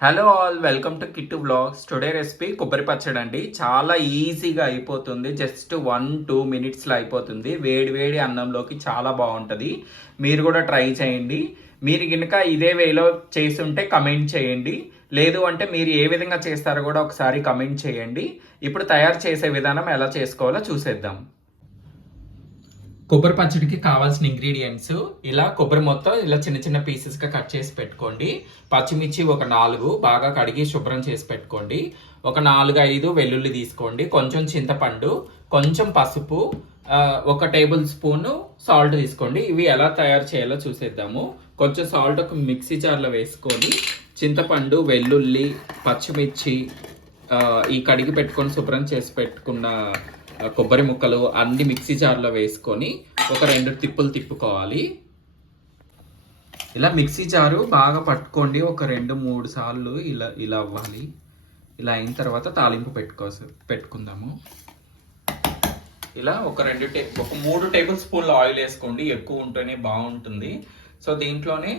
Hello all, welcome to Kittu vlogs. Today recipe కొబ్బరి పచ్చడి అండి. చాలా ఈజీగా అయిపోతుంది. జస్ట్ 1-2 మినిట్స్లో అయిపోతుంది. వేడి వేడి అన్నంలోకి చాలా బాగుంటుంది. మీరు కూడా ట్రై చేయండి. మీరు కనుక ఇదే వేలో చేస్తుంటే కమెంట్ చేయండి. లేదు అంటే మీరు ఏ విధంగా చేస్తారో కూడా ఒకసారి కమెంట్ చేయండి. ఇప్పుడు తయారు చేసే విధానం ఎలా చేసుకోవాలో చూసేద్దాం. కొబ్బరి పచ్చడికి కావాల్సిన ఇంగ్రీడియంట్స్ ఇలా కొబ్బరి మొత్తం ఇలా చిన్న చిన్న పీసెస్గా కట్ చేసి పెట్టుకోండి. పచ్చిమిర్చి ఒక 4 బాగా కడిగి శుభ్రం చేసి పెట్టుకోండి. ఒక 4-5 వెల్లుల్లి తీసుకోండి. కొంచెం చింతపండు, కొంచెం పసుపు, 1 టేబుల్ స్పూన్ సాల్ట్ తీసుకోండి. ఇవి ఎలా తయారు చేయాలో చూసేద్దాము. కొంచెం సాల్ట్ ఒక మిక్సీ జార్లో వేసుకొని చింతపండు, వెల్లుల్లి, పచ్చిమిర్చి, ఈ కడిగి పెట్టుకొని శుభ్రం చేసి పెట్టుకున్న కొబ్బరి ముక్కలు అన్ని మిక్సీ జార్లో వేసుకొని ఒక 2 తిప్పులు తిప్పుకోవాలి. ఇలా మిక్సీ జారు బాగా పట్టుకోండి. ఒక 2-3 సార్లు ఇలా ఇలా అవ్వాలి. ఇలా అయిన తర్వాత తాలింపు పెట్టుకుందాము. ఇలా ఒక 3 టేబుల్ స్పూన్ల ఆయిల్ వేసుకోండి. ఎక్కువ ఉంటేనే బాగుంటుంది. సో దీంట్లోనే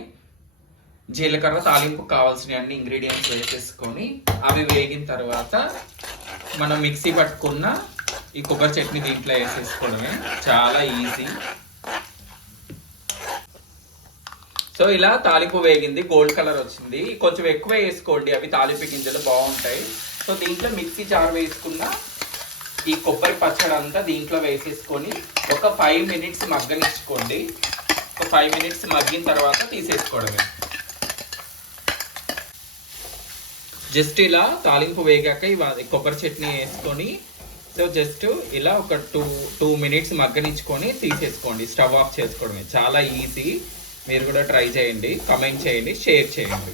జీలకర్ర, తాలింపు కావాల్సిన అన్ని ఇంగ్రీడియంట్స్ వేసేసుకొని అవి వేగిన తర్వాత మనం మిక్సీ పట్టుకున్న ఈ కొబ్బరి చట్నీ దీంట్లో వేసేసుకోవడమే. చాలా ఈజీ. సో ఇలా తాలింపు వేగింది, గోల్డ్ కలర్ వచ్చింది. కొంచెం ఎక్కువ వేసుకోండి, అవి తాలింపు గింజలు బాగుంటాయి. సో దీంట్లో మిక్సీ జార్ వేసుకున్న ఈ కొబ్బరి పచ్చడి అంతా దీంట్లో వేసేసుకొని ఒక 5 మినిట్స్ మగ్గనిచ్చుకోండి. ఒక 5 మినిట్స్ మగ్గిన తర్వాత తీసేసుకోవడమే. జస్ట్ ఇలా తాలింపు వేగాక కొబ్బరి చట్నీ వేసుకొని సో జస్ట్ ఇలా ఒక 2 మినిట్స్ మగ్గనిచ్చుకొని తీసేసుకోండి. స్టవ్ ఆఫ్ చేసుకోవడమే. చాలా ఈజీ. మీరు కూడా ట్రై చేయండి, కమెంట్ చేయండి, షేర్ చేయండి.